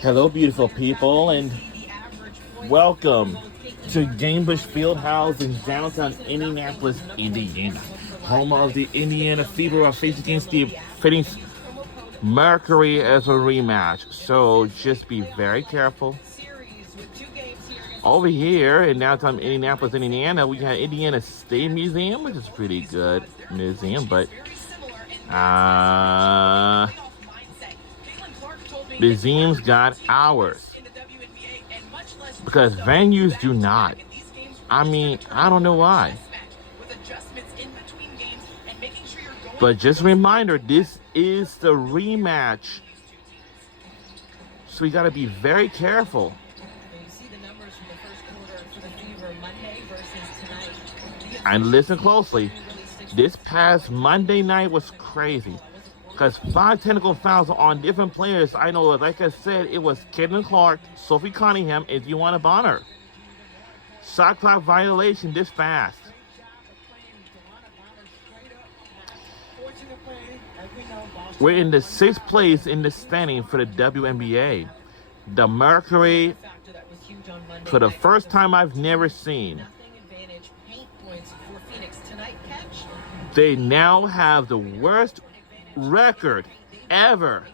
Hello, beautiful people, and welcome to Gamebush Fieldhouse in downtown Indianapolis, Indiana, home of the Indiana Fever are facing against the Phoenix Mercury as a rematch. So just be very careful. Over here in downtown Indianapolis, Indiana, we got Indiana State Museum, which is a pretty good museum, but uh, museums got hours because venues do not. I mean, I don't know why. But just a reminder, this is the rematch. So we got to be very careful. And listen closely. This past Monday night was crazy. Because 5 technical fouls on different players. I know, like I said, it was Caitlin Clark, Sophie Cunningham, and Dewana Bonner. Shot clock violation this fast. We're in the 6th place in the standing for the WNBA. The Mercury, for the first time I've never seen, they now have the worst record ever.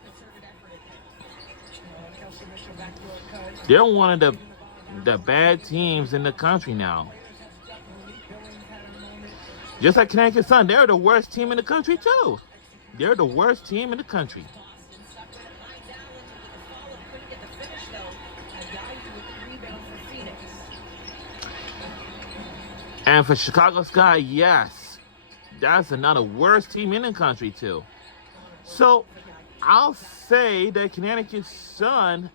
They're one of the bad teams in the country now. Just like Connecticut Sun, they're the worst team in the country too. They're the worst team in the country. And for Chicago Sky, yes, that's another worst team in the country too. So I'll say that Connecticut Sun,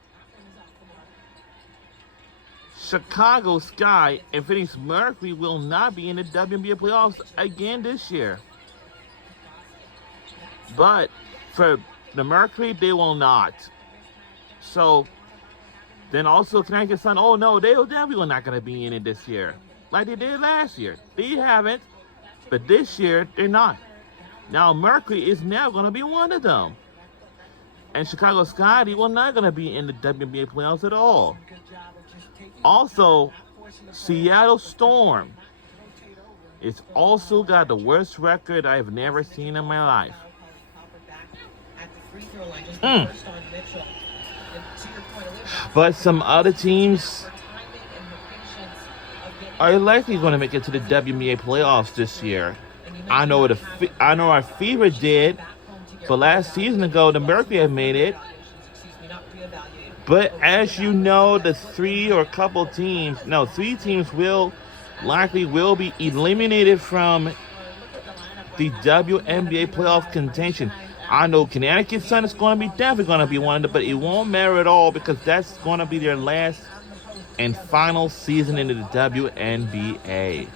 Chicago Sky, and Phoenix Mercury will not be in the WNBA playoffs again this year. But for the Mercury, they will not. So then also Connecticut Sun, oh no, they definitely not going to be in it this year. Like they did last year. They haven't, but this year they're not. Now Mercury is now going to be one of them. And Chicago Sky, they will not going to be in the WNBA playoffs at all. Also, Seattle Storm is also got the worst record I've never seen in my life. But some other teams are likely going to make it to the WNBA playoffs this year. I know our Fever did, but last season ago the Mercury had made it. But as you know, the three teams will likely be eliminated from the WNBA playoff contention. I know Connecticut Sun is definitely going to be one of them, but it won't matter at all because that's going to be their last and final season in the WNBA.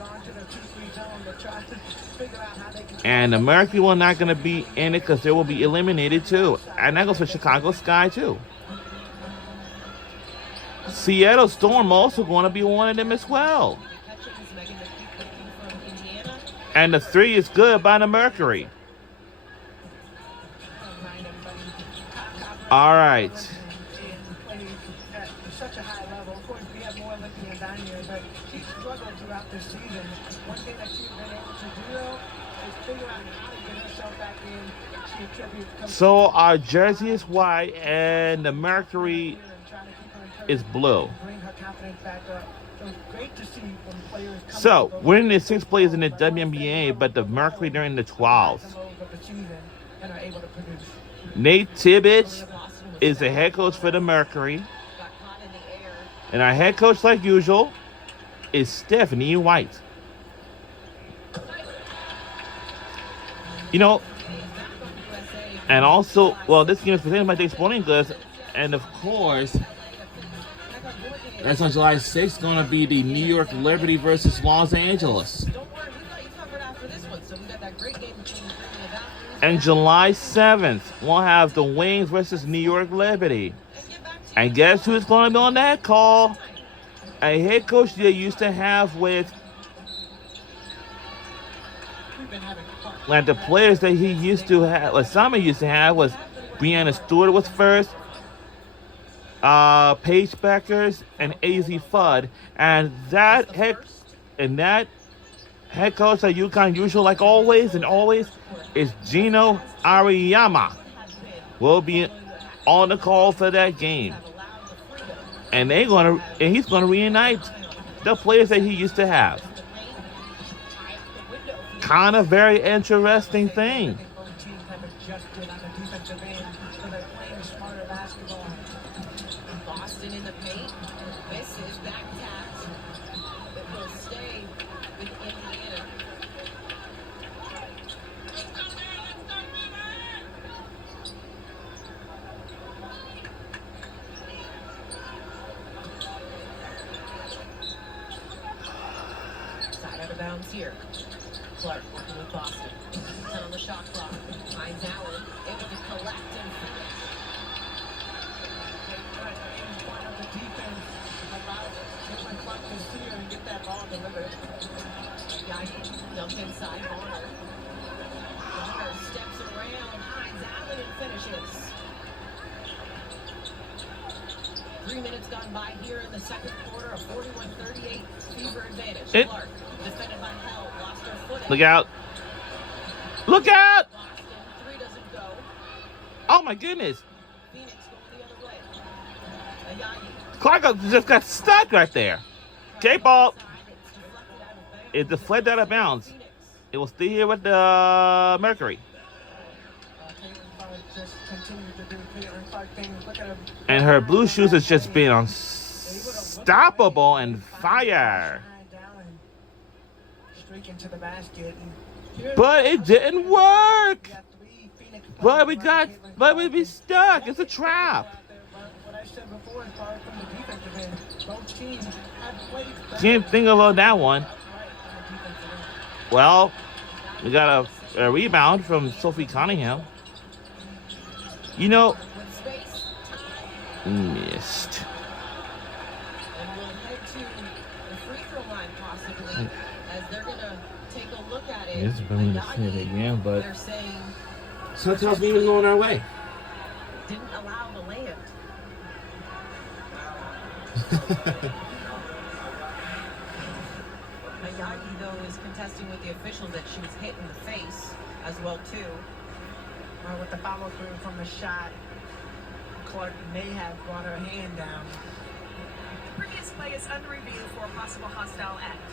And the Mercury will not going to be in it because they will be eliminated too. And that goes for Chicago Sky too. Seattle Storm also going to be one of them as well. And the 3 is good by the Mercury. All right. So our jersey is white and the Mercury is blue. So we're in the 6th place in the WNBA, but the Mercury they're in the 12th. Nate Tibbetts is the head coach for the Mercury. And our head coach, like usual, is Stephanie White. You know, and also, well, this game is presented by Dave Sporting Goods. And of course, that's on July 6th, going to be the New York Liberty versus Los Angeles. And July 7th, we'll have the Wings versus New York Liberty. And guess who's going to be on that call? A head coach they used to have with, like the players that he used to have, or some he used to have was Breanna Stewart was first. Paige Beckers, and AZ Fudd, and that head coach at UConn, usual like always and always, is Gino Ariyama. Will be on the call for that game, and he's gonna reunite the players that he used to have. Kind of very interesting thing. Boston in the paint. Misses. Back taps. It will stay with Indiana. Side out of bounds here. Clark working with Boston. 10 on the shot clock. Finds Allen. Able to collect and finish. Dumped inside Bonner. Bonner steps around, finds Allen and finishes. 3 minutes gone by here in the second quarter, a 41-38 Fever advantage. Clark, defended by Hell, lost her footing. Look out. Look out! Boston, 3 doesn't go. Oh my goodness. Phoenix going the other way. Ayayi. Clark just got stuck right there. K-ball. It deflected out of bounds. It will stay here with the Mercury. And her blue shoes has just been unstoppable and fire. But it didn't work. But we stuck. It's a trap. Can't think about that one. Well, we got a rebound from Sophie Cunningham. You know, missed. And we'll head to the free throw line possibly, as they're gonna take a look at it. Yes, but I'm gonna say it again, but they're saying so it tells me we're going our way. didn't allow the land. Ayagi, though, is contesting with the officials that she was hit in the face as well, too. With the follow through from the shot, Clark may have brought her hand down. The previous play is under review for a possible hostile act.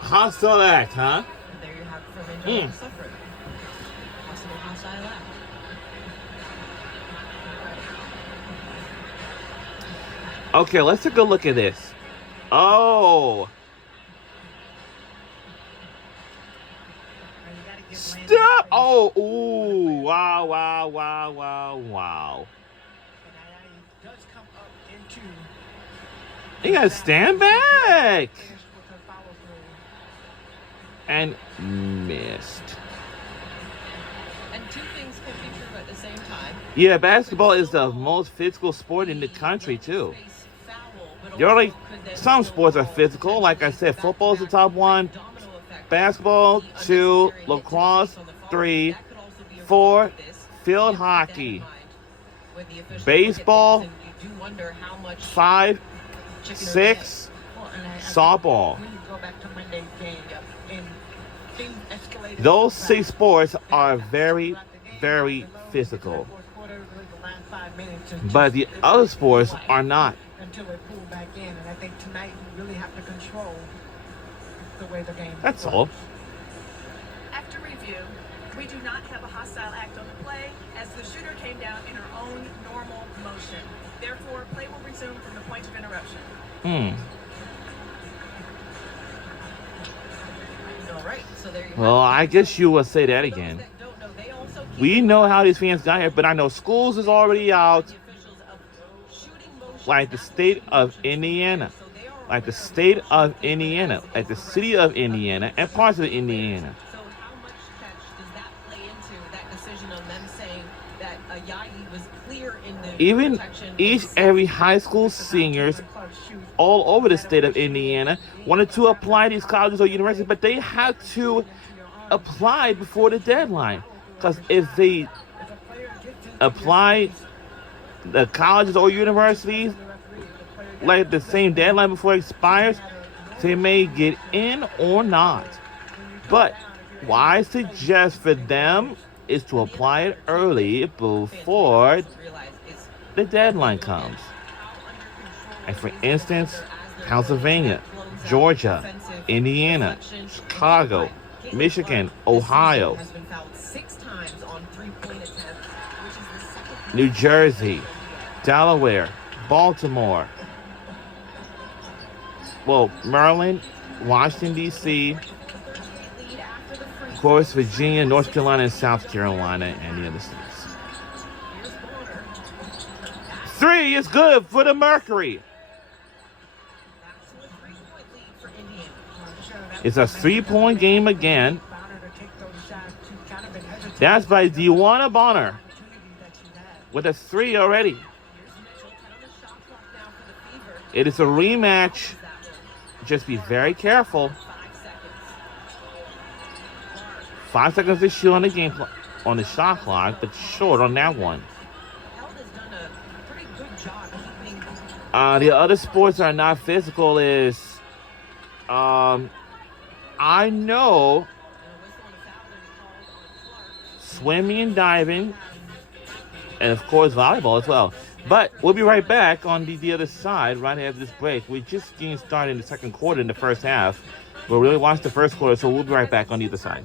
Hostile act, huh? And there you have it from Angela Suffolk. Possible hostile act. Okay, let's take a look at this. Oh. Stop! Oh, ooh. Wow, wow, wow, wow, wow. And does come up into. You gotta stand back. And missed. And two things can be true at the same time. Yeah, basketball is the most physical sport in the country, too. There are like some sports are physical. Like I said, football is the top one. Basketball, 2, lacrosse, 3, 4, field hockey, baseball, 5, 6, softball. Those 6 sports are very, very physical. But the other sports are not. Until they pull back in, and I think tonight we really have to control the way the game. That's all. After review, we do not have a hostile act on the play as the shooter came down in her own normal motion. Therefore, play will resume from the point of interruption. All right, so there you have Well, I guess you will say that again. We know how these fans got here, but I know schools is already out. Like the state of Indiana. Like the state of Indiana. Like the city of Indiana and parts of Indiana. So how much catch does that play into that decision on them saying that Ayayi was clear in the Even protection? every high school seniors all over the state of Indiana wanted to apply these colleges or universities, but they had to apply before the deadline. Because if they apply the colleges or universities, like the same deadline before it expires, they may get in or not. But what I suggest for them is to apply it early before the deadline comes. And for instance, Pennsylvania, Georgia, Indiana, Chicago, Michigan, Ohio, New Jersey, Delaware, Baltimore, well, Maryland, Washington, D.C., of course, Virginia, North Carolina, and South Carolina, and the other states. 3 is good for the Mercury. It's a 3-point game again. That's by Dewana Bonner with a 3 already. It is a rematch. Just be very careful. 5 seconds to shoot on the game on the shot clock, but short on that one. The other sports that are not physical is, I know swimming and diving, and of course volleyball as well. But we'll be right back on the other side right after this break. We're just getting started in the second quarter in the first half. We'll really watch the first quarter, so we'll be right back on the other side.